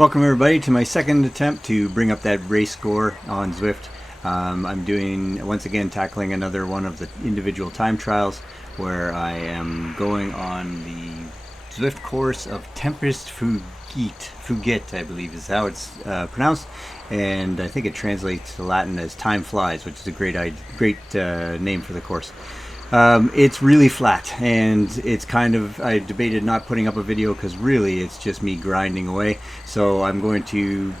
Welcome everybody to my second attempt to bring up that race score on Zwift. I'm doing, once again, tackling another one of the individual time trials where I am going on the Zwift course of Tempest Fugit, I believe is how it's pronounced, and I think it translates to Latin as Time Flies, which is a great name for the course. It's really flat, and it's kind of, I debated not putting up a video because really it's just me grinding away. So I'm going to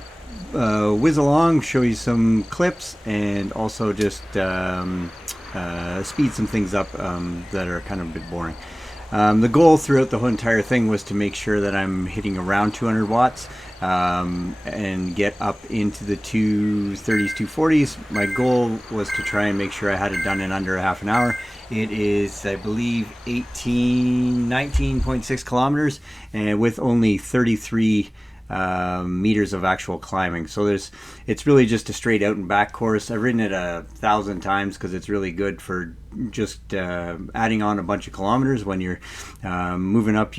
whiz along, show you some clips, and also just speed some things up that are kind of a bit boring. The goal throughout the whole entire thing was to make sure that I'm hitting around 200 watts and get up into the 230s, 240s. My goal was to try and make sure I had it done in under a half an hour. It is, I believe, 19.6 kilometers, and with only 33 meters of actual climbing. So it's really just a straight out and back course. I've ridden it 1,000 times because it's really good for just adding on a bunch of kilometers when you're moving up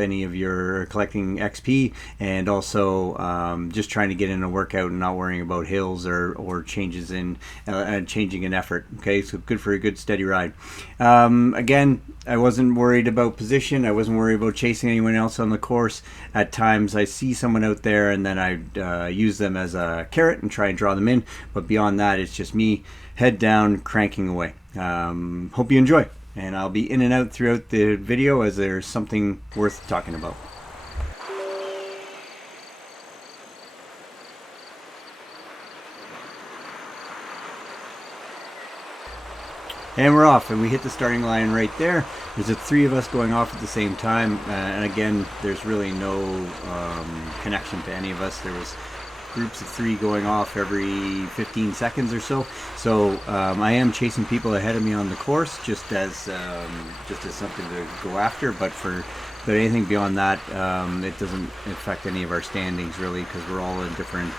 any of your collecting XP, and also just trying to get in a workout and not worrying about hills or changes in changing in effort. Okay, so good for a good steady ride. Again, I wasn't worried about position. I wasn't worried about chasing anyone else on the course. At times I see someone out there and then I use them as a carrot and try and draw them in, but beyond that it's just me head down cranking away. Hope you enjoy, and I'll be in and out throughout the video as there's something worth talking about. And we're off, and we hit the starting line right there. There's the three of us going off at the same time, and again, there's really no connection to any of us. There was groups of three going off every 15 seconds or so. So I am chasing people ahead of me on the course, just as something to go after. But anything beyond that, it doesn't affect any of our standings really, because we're all in different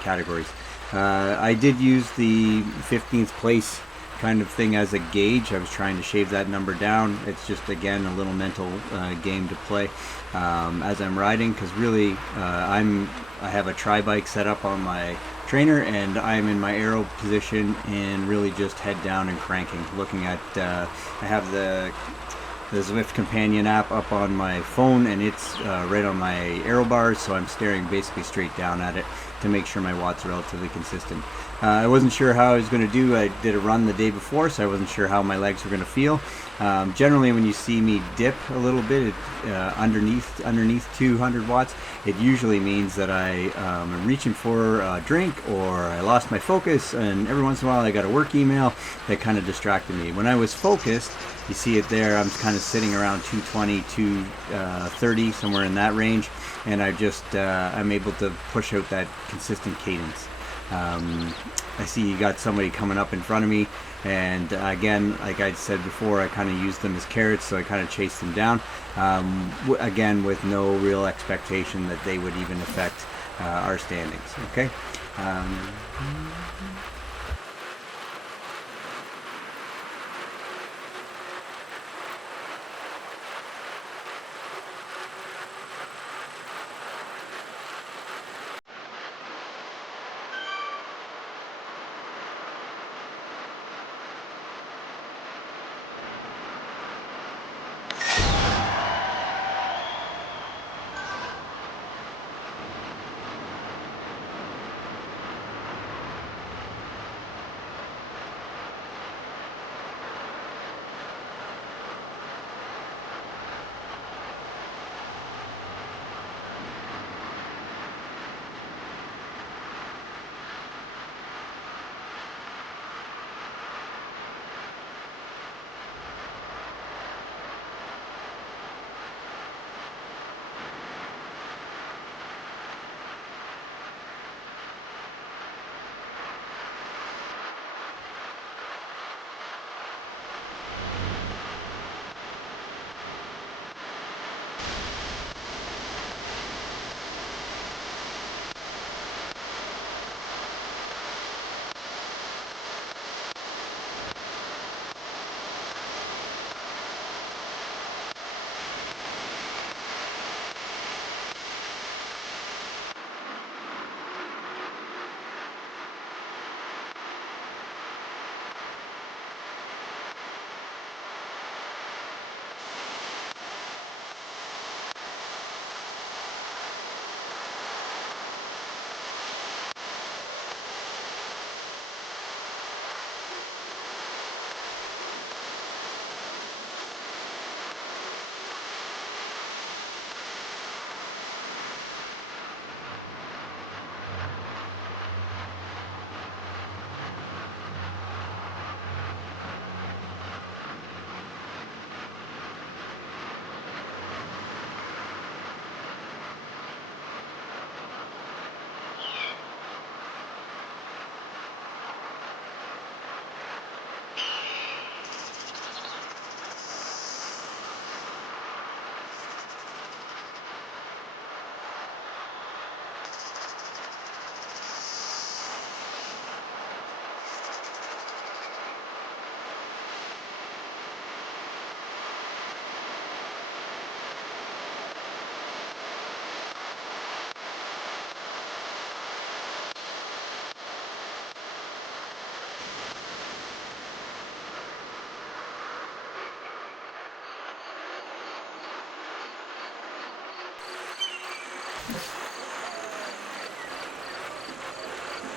categories. I did use the 15th place kind of thing as a gauge. I was trying to shave that number down. It's just, again, a little mental game to play as I'm riding, because really I have a tri-bike set up on my trainer, and I'm in my aero position and really just head down and cranking, looking at I have the Zwift companion app up on my phone, and it's right on my aero bars, so I'm staring basically straight down at it to make sure my watts are relatively consistent. I wasn't sure how I was going to do. I did a run the day before, so I wasn't sure how my legs were going to feel. Generally, when you see me dip a little bit underneath 200 watts, it usually means that I am reaching for a drink, or I lost my focus, and every once in a while I got a work email that kind of distracted me. When I was focused, you see it there, I'm kind of sitting around 220, 230, somewhere in that range, and I'm able to push out that consistent cadence. I see you got somebody coming up in front of me, and again, like I said before, I kind of used them as carrots, so I kind of chased them down, again with no real expectation that they would even affect our standings. Okay.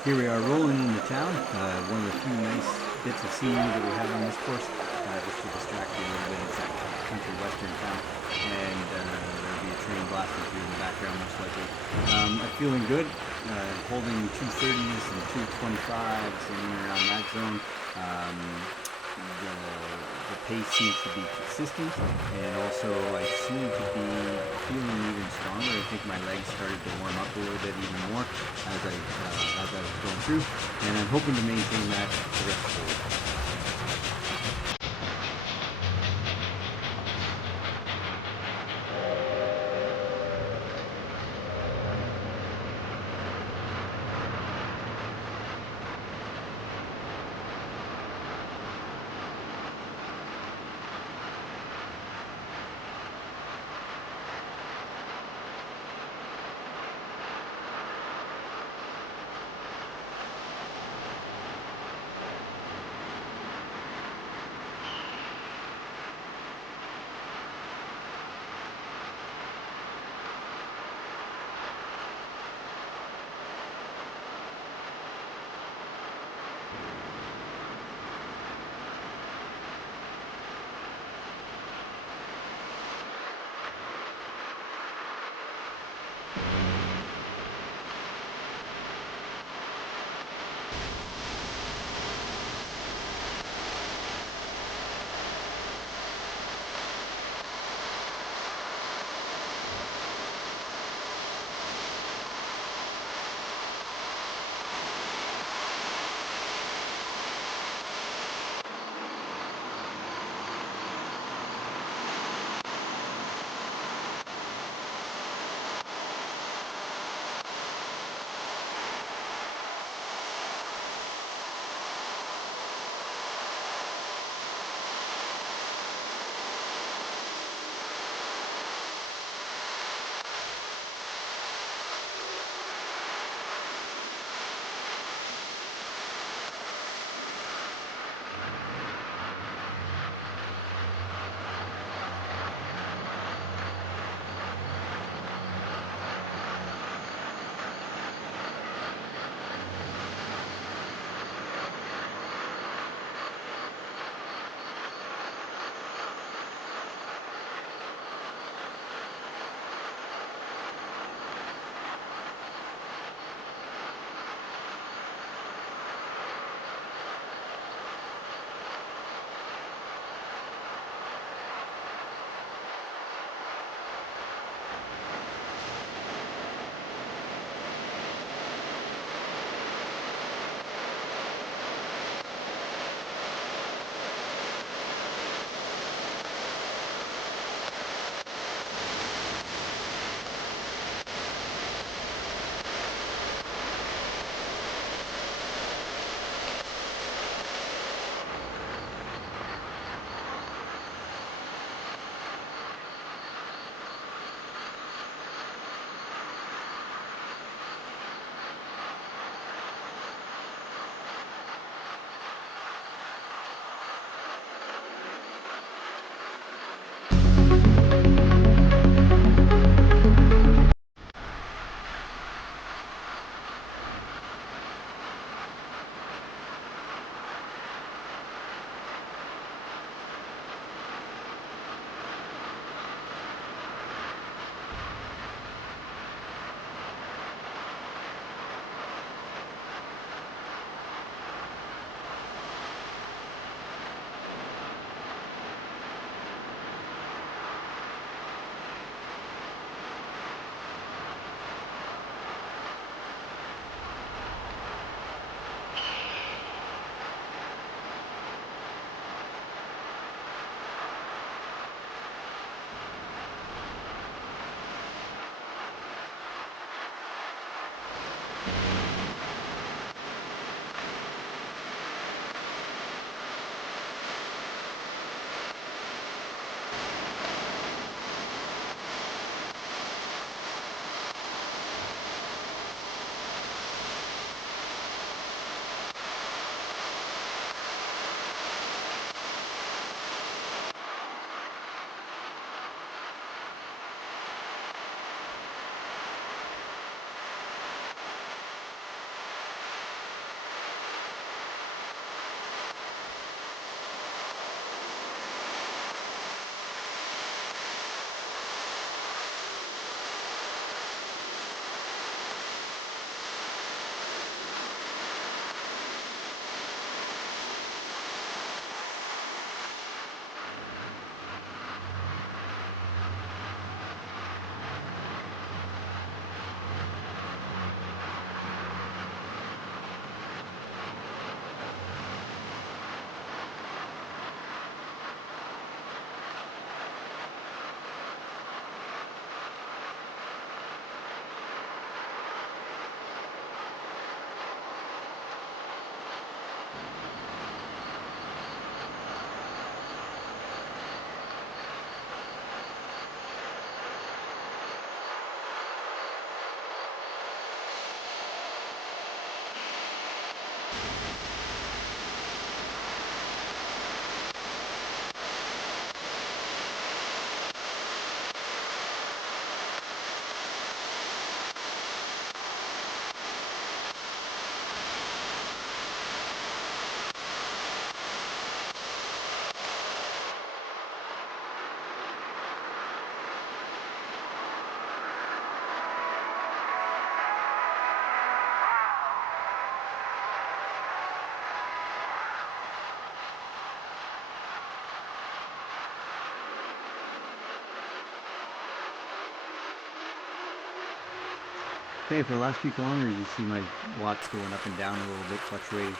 Here we are rolling into town, one of the few nice bits of scenery that we have on this course, just to distract you a little bit. It's that country western town, and there'll be a train blasting through in the background most likely. I'm feeling good, holding 230s and 225s and in and around that zone. The pace seems to be consistent, and also I seem to be feeling even stronger. I think my legs started to warm up a little bit even more as I was going through, and I'm hoping to maintain that the rest of the way. Okay, for the last few kilometers, you see my watts going up and down a little bit, fluctuating.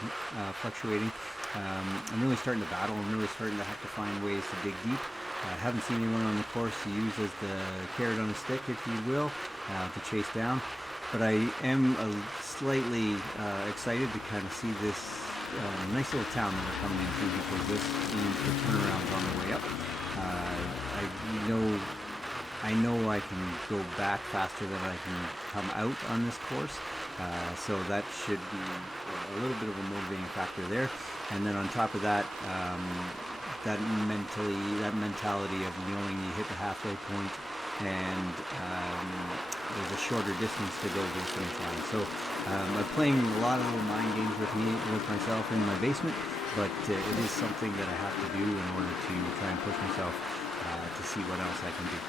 I'm really starting to battle. I'm really starting to have to find ways to dig deep. I haven't seen anyone on the course to use as the carrot on a stick, if you will, to chase down. But I am slightly excited to kind of see this nice little town that we're coming into, because this means the turnaround's on the way up. I know I can go back faster than I can come out on this course, so that should be a little bit of a motivating factor there. And then on top of that, that mentality of knowing you hit the halfway point and there's a shorter distance to go to the finish line. So I'm playing a lot of little mind games with myself in my basement, but it is something that I have to do in order to try and push myself to see what else I can do.